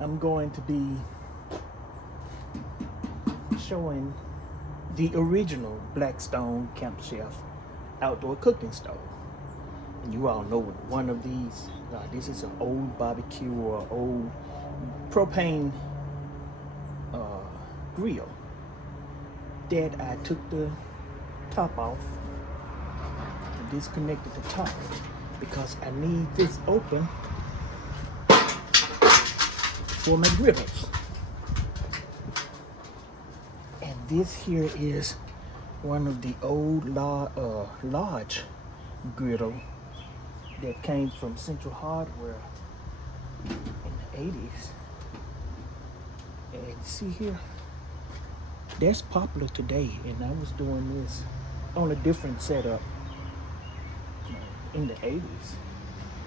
I'm going to be showing the original Blackstone Camp Chef outdoor cooking stove. And you all know what one of these, this is an old barbecue or old propane grill that I took the top off and disconnected the top because I need this open for my griddles. And this here is one of the old large griddle that came from Central Hardware in the 80s. And see here, that's popular today, and I was doing this on a different setup in the 80s.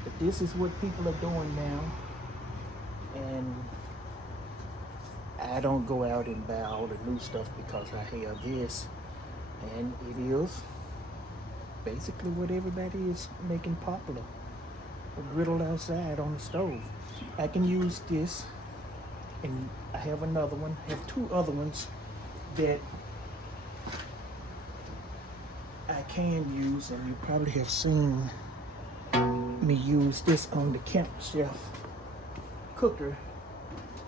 But this is what people are doing now, and I don't go out and buy all the new stuff because I have this, and it is basically what everybody is making popular. A griddle outside on the stove. I can use this, and I have another one. I have two other ones that I can use, and you probably have seen me use this on the Camp Chef cooker,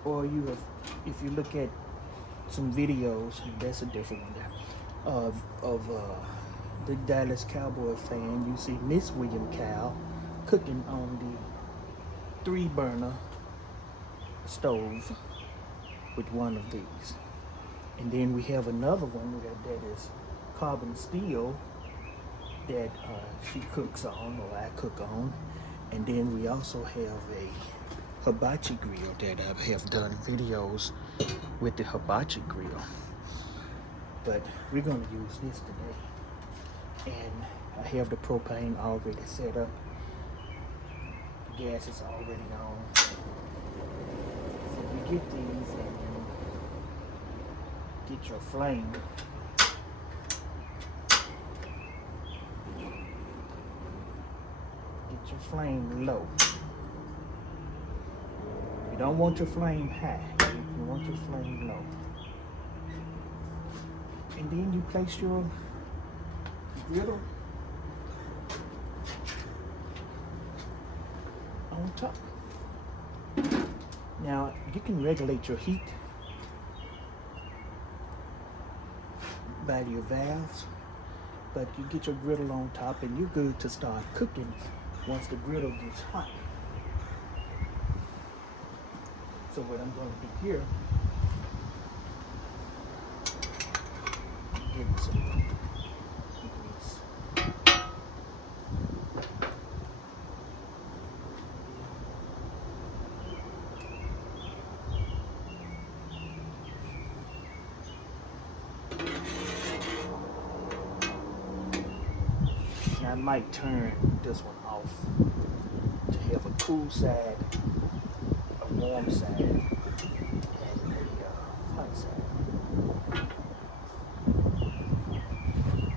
or you have, if you look at some videos, and that's a different one there, of the Dallas Cowboy fan, you see Miss William Cow cooking on the 3-burner stove with one of these. And then we have another one that is carbon steel that she cooks on, or I cook on. And then we also have a hibachi grill that I have done videos with the hibachi grill. But we're gonna use this today. And I have the propane already set up. The gas is already on. So you get these and get your flame. Get your flame low. You don't want your flame high. You want your flame low. And then you place your griddle on top. Now you can regulate your heat by your valves, but you get your griddle on top and you're good to start cooking once the griddle gets hot. So what I'm going to do here, give some grease. I might turn this one off to have a cool side, a warm side, and a hot side.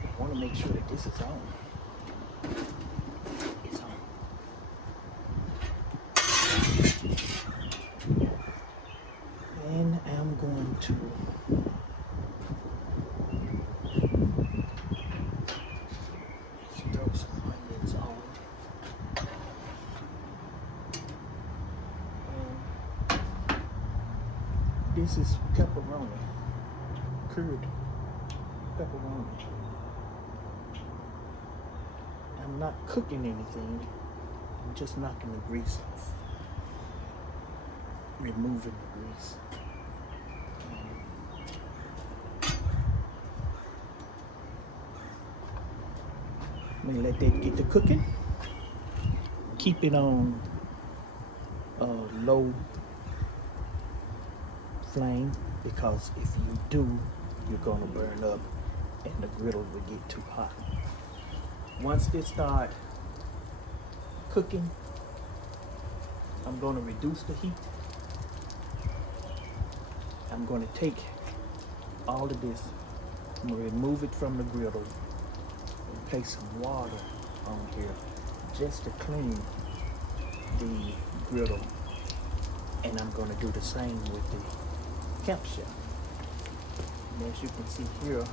I want to make sure that this is on. It's on. And I'm going to throw some onions on. And this is pepperoni, curd pepperoni. I'm not cooking anything, I'm just knocking the grease off, removing the grease. I'm gonna let that get to cooking. Keep it on low flame, because if you do, you're gonna burn up and the griddle will get too hot. Once they start cooking, I'm gonna reduce the heat. I'm gonna take all of this, I'm gonna remove it from the griddle, place some water on here just to clean the griddle And I'm going to do the same with the camp chef. And as you can see here,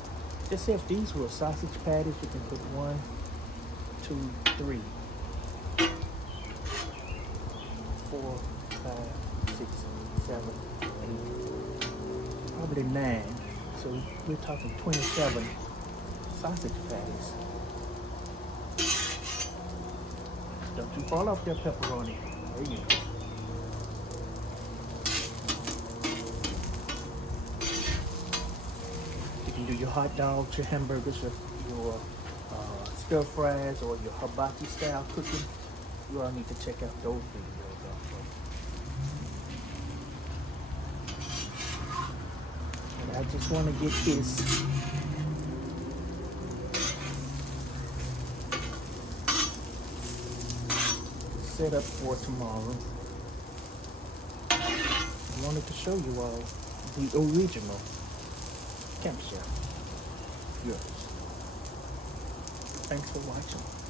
just if these were sausage patties, you can put 1, 2, 3, 4, 5, 6, 7, 8, probably 9. So we're talking 27 sausage patties. Don't you fall off your pepperoni. There you go. You can do your hot dogs, your hamburgers, your stir fries, or your hibachi style cooking. You all need to check out those videos also. And I just want to get this set up for tomorrow. I wanted to show you all the original Camp Chef. Yours. Thanks for watching.